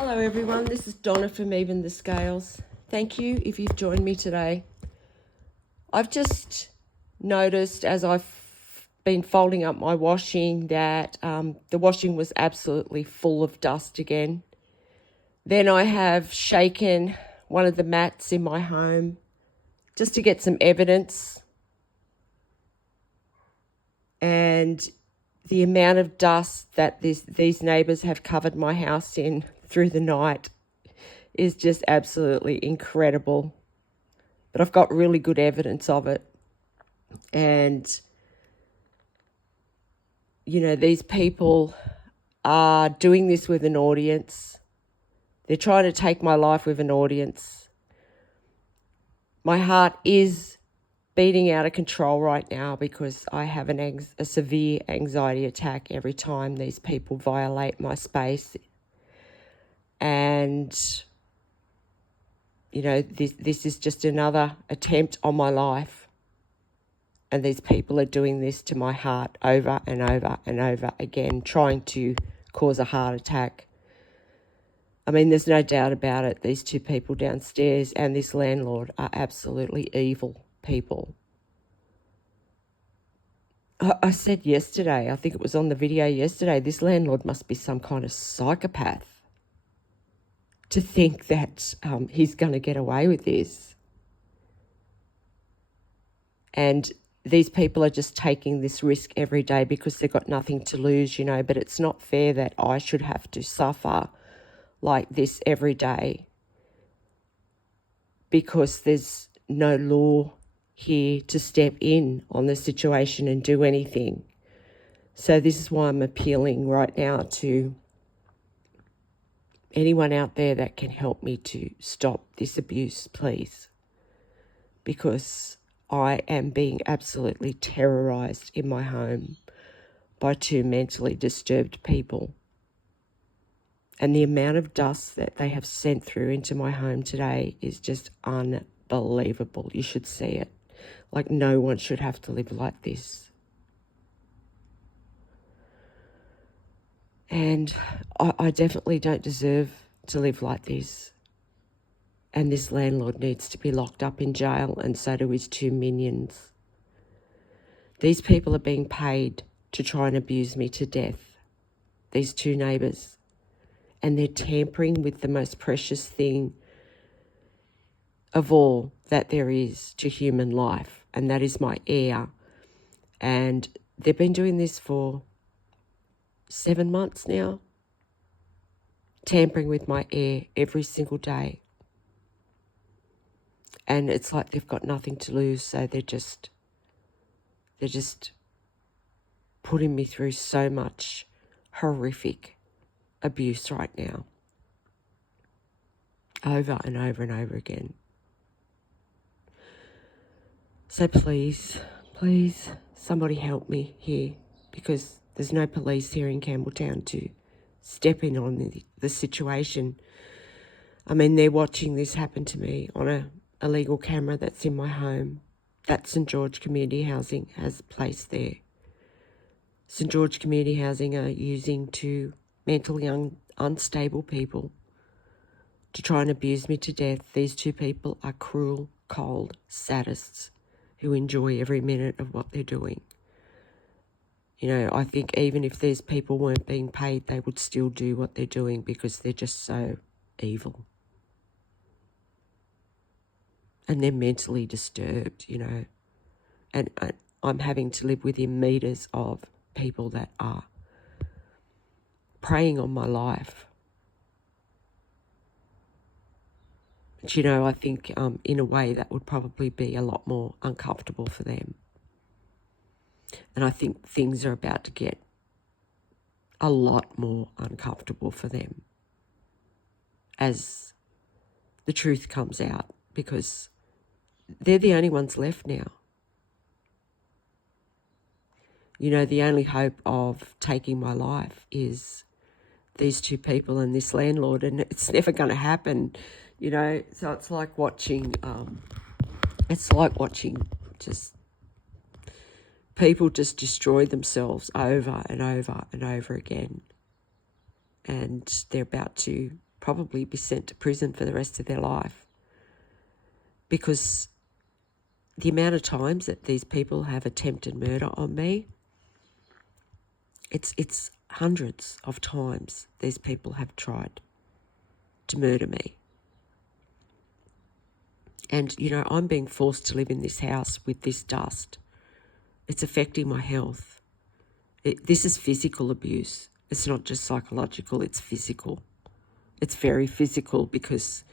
Hello everyone, this is Donna from Even the Scales. Thank you if you've joined me today. I've just noticed as I've been folding up my washing that the washing was absolutely full of dust again. Then I have shaken one of the mats in my home just to get some evidence. And the amount of dust that these neighbours have covered my house in through the night is just absolutely incredible. But I've got really good evidence of it. And, you know, these people are doing this with an audience. They're trying to take my life with an audience. My heart is beating out of control right now because I have a severe anxiety attack every time these people violate my space. And, you know, this is just another attempt on my life. And these people are doing this to my heart over and over and over again, trying to cause a heart attack. I mean, there's no doubt about it. These two people downstairs and this landlord are absolutely evil people. I said yesterday, I think it was on the video yesterday, this landlord must be some kind of psychopath to think that he's going to get away with this. And these people are just taking this risk every day because they've got nothing to lose, you know, but it's not fair that I should have to suffer like this every day because there's no law here to step in on the situation and do anything. So this is why I'm appealing right now to anyone out there that can help me to stop this abuse, please, because I am being absolutely terrorised in my home by two mentally disturbed people. And the amount of dust that they have sent through into my home today is just unbelievable. You should see it. Like, no one should have to live like this. And I definitely don't deserve to live like this. And this landlord needs to be locked up in jail, and so do his two minions. These people are being paid to try and abuse me to death, these two neighbours. And they're tampering with the most precious thing of all that there is to human life, and that is my air. And they've been doing this for 7 months now, tampering with my air every single day. And it's like they've got nothing to lose, so they're just putting me through so much horrific abuse right now, over and over and over again. So please, somebody help me here, because there's no police here in Campbelltown to step in on the situation. I mean, they're watching this happen to me on a illegal camera that's in my home that St George Community Housing has placed there. St George Community Housing are using two mentally unstable people to try and abuse me to death. These two people are cruel, cold sadists who enjoy every minute of what they're doing. You know, I think even if these people weren't being paid, they would still do what they're doing because they're just so evil. And they're mentally disturbed, you know. And I'm having to live within meters of people that are preying on my life. But, you know, I think in a way that would probably be a lot more uncomfortable for them. And I think things are about to get a lot more uncomfortable for them as the truth comes out, because they're the only ones left now. You know, the only hope of taking my life is these two people and this landlord, and it's never going to happen, you know. So it's like watching just people just destroy themselves over and over and over again. And they're about to probably be sent to prison for the rest of their life, because the amount of times that these people have attempted murder on me, it's hundreds of times these people have tried to murder me. And, you know, I'm being forced to live in this house with this dust. It's affecting my health. This is physical abuse. It's not just psychological, it's physical. It's very physical, because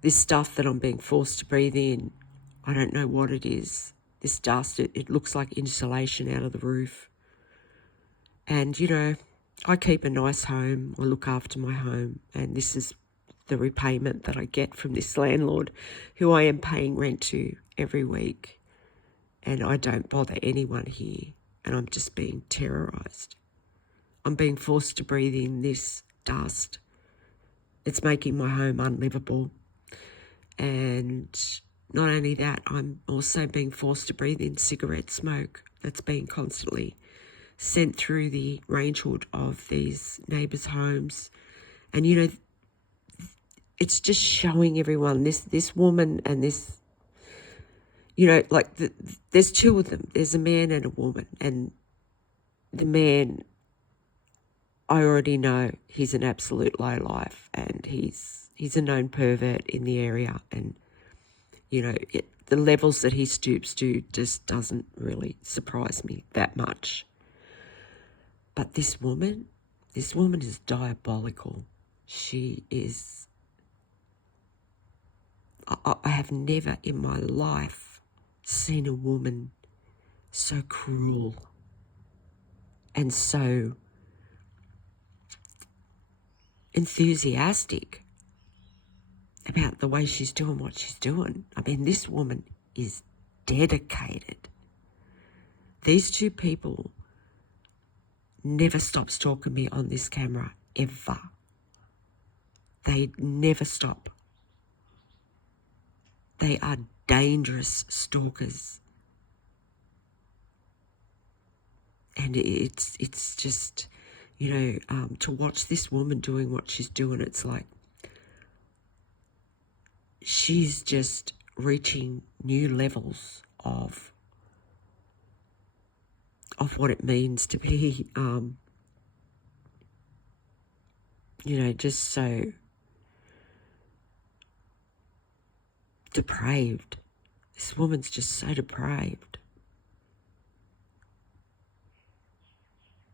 this stuff that I'm being forced to breathe in, I don't know what it is. This dust, it looks like insulation out of the roof. And, you know, I keep a nice home. I look after my home. And this is the repayment that I get from this landlord, who I am paying rent to every week. And I don't bother anyone here. And I'm just being terrorised. I'm being forced to breathe in this dust. It's making my home unlivable. And not only that, I'm also being forced to breathe in cigarette smoke that's being constantly sent through the range hood of these neighbours' homes. And, you know, it's just showing everyone, this woman and this, you know, like there's two of them. There's a man and a woman. And the man, I already know he's an absolute lowlife, and he's a known pervert in the area. And, you know, the levels that he stoops to just doesn't really surprise me that much. But this woman is diabolical. She is... I have never in my life seen a woman so cruel and so enthusiastic about the way she's doing what she's doing. I mean, this woman is dedicated. These two people never stop stalking me on this camera, ever. They never stop. They are dangerous stalkers. And it's just, you know, to watch this woman doing what she's doing, it's like she's just reaching new levels of what it means to be, you know, just so depraved. This woman's just so depraved.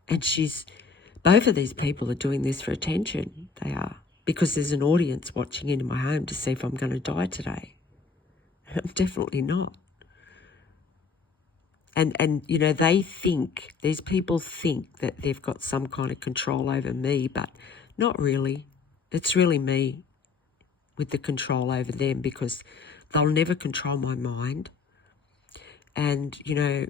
And both of these people are doing this for attention. They are. Because there's an audience watching into my home to see if I'm going to die today. I'm definitely not. And you know, these people think that they've got some kind of control over me, but not really. It's really me with the control over them, because they'll never control my mind. And, you know,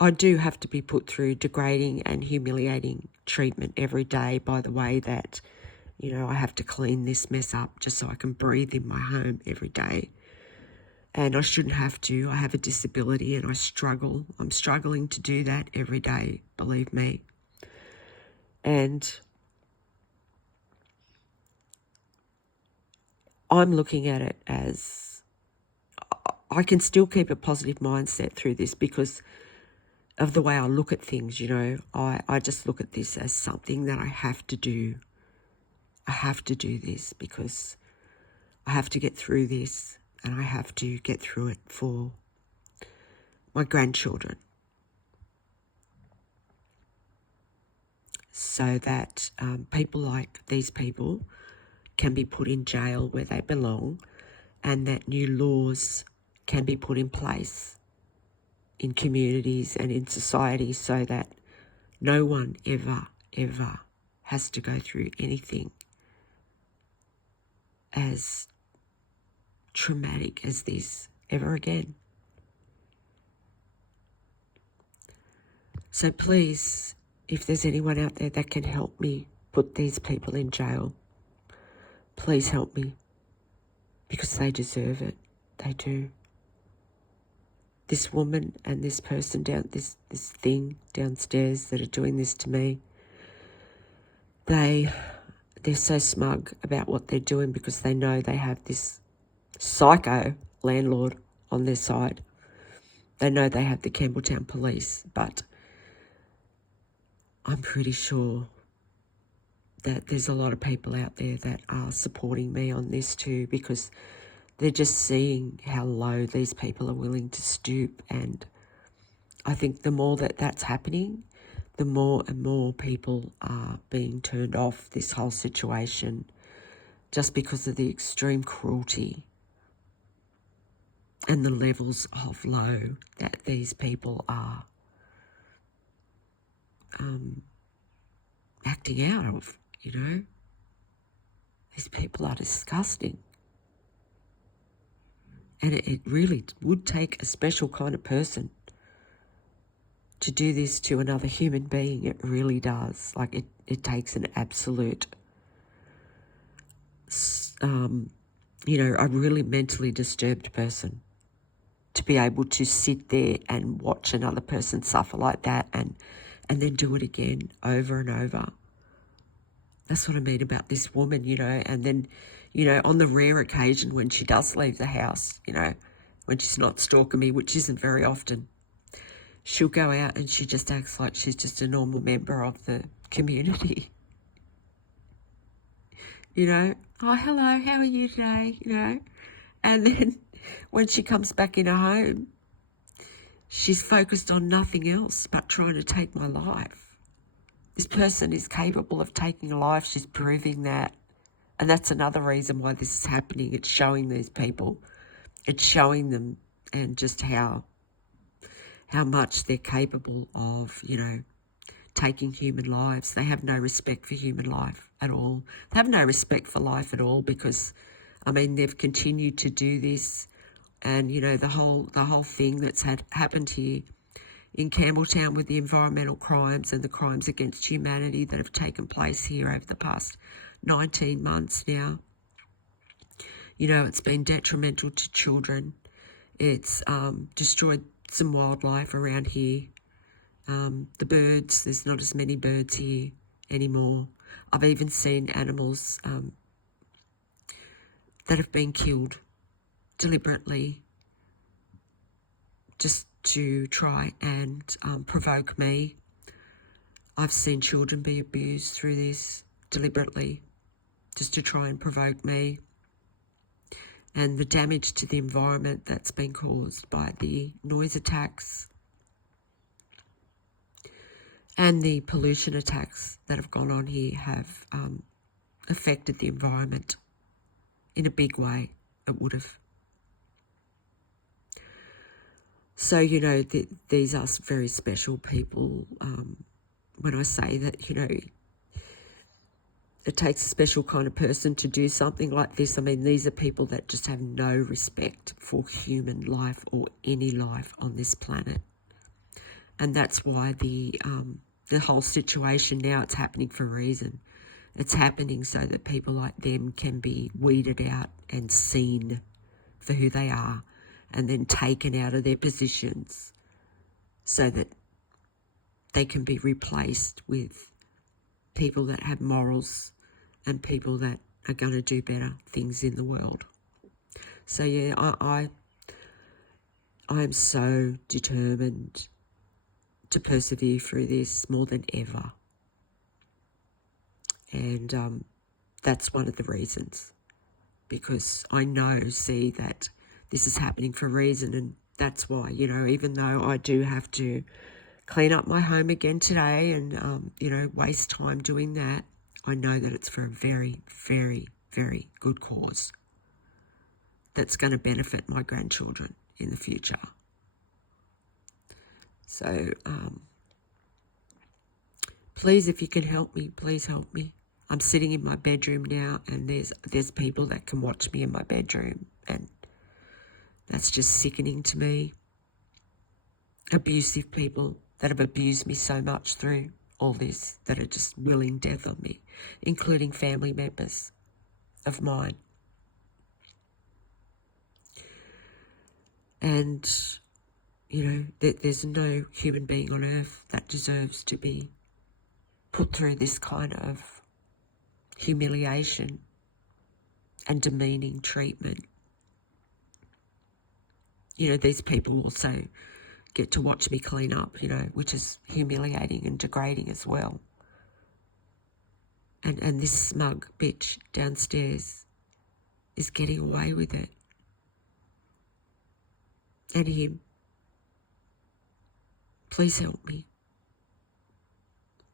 I do have to be put through degrading and humiliating treatment every day, by the way that, you know, I have to clean this mess up just so I can breathe in my home every day. And I shouldn't have to. I have a disability and I struggle. I'm struggling to do that every day, believe me. And I'm looking at it as I can still keep a positive mindset through this, because of the way I look at things, you know. I just look at this as something that I have to do. I have to do this because I have to get through this, and I have to get through it for my grandchildren, so that people like these people can be put in jail where they belong, and that new laws can be put in place in communities and in society, so that no one ever has to go through anything as traumatic as this ever again. So please, if there's anyone out there that can help me put these people in jail, please help me, because they deserve it. They do. This woman and this person this thing downstairs that are doing this to me, they they're so smug about what they're doing because they know they have this psycho landlord on their side. They know they have the Campbelltown police, but I'm pretty sure that there's a lot of people out there that are supporting me on this too, because they're just seeing how low these people are willing to stoop. And I think the more that that's happening, the more and more people are being turned off this whole situation just because of the extreme cruelty and the levels of low that these people are acting out of, you know. These people are disgusting. And it really would take a special kind of person to do this to another human being. It really does. Like, it takes an absolute, you know, a really mentally disturbed person to be able to sit there and watch another person suffer like that and then do it again over and over. That's what I mean about this woman, you know. And then, you know, on the rare occasion when she does leave the house, you know, when she's not stalking me, which isn't very often, she'll go out and she just acts like she's just a normal member of the community. You know, oh, hello, how are you today? You know, and then when she comes back in her home, she's focused on nothing else but trying to take my life. This person is capable of taking a life. She's proving that. And that's another reason why this is happening. It's showing these people. It's showing them and just how much they're capable of, you know, taking human lives. They have no respect for human life at all. They have no respect for life at all because, I mean, they've continued to do this. And, you know, the whole thing that's happened here in Campbelltown with the environmental crimes and the crimes against humanity that have taken place here over the past 19 months now. You know, it's been detrimental to children. It's destroyed some wildlife around here. The birds, there's not as many birds here anymore. I've even seen animals that have been killed deliberately just to try and provoke me. I've seen children be abused through this deliberately just to try and provoke me. And the damage to the environment that's been caused by the noise attacks and the pollution attacks that have gone on here have affected the environment in a big way. It would have. So, you know, these are very special people. When I say that, you know, it takes a special kind of person to do something like this. I mean, these are people that just have no respect for human life or any life on this planet. And that's why the whole situation now, it's happening for a reason. It's happening so that people like them can be weeded out and seen for who they are and then taken out of their positions so that they can be replaced with people that have morals and people that are going to do better things in the world. So yeah, I am so determined to persevere through this more than ever. And that's one of the reasons, because I see that this is happening for a reason. And that's why, you know, even though I do have to clean up my home again today and, you know, waste time doing that, I know that it's for a very, very, very good cause that's going to benefit my grandchildren in the future. So, please, if you can help me, please help me. I'm sitting in my bedroom now and there's people that can watch me in my bedroom, and that's just sickening to me. Abusive people that have abused me so much through all this, that are just willing death on me, including family members of mine. And, you know, there's no human being on earth that deserves to be put through this kind of humiliation and demeaning treatment. You know, these people also get to watch me clean up, you know, which is humiliating and degrading as well. And this smug bitch downstairs is getting away with it. And him. Please help me.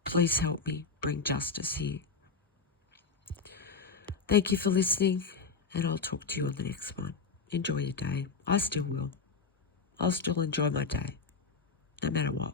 Please help me bring justice here. Thank you for listening, and I'll talk to you on the next one. Enjoy your day. I still will. I'll still enjoy my day, no matter what.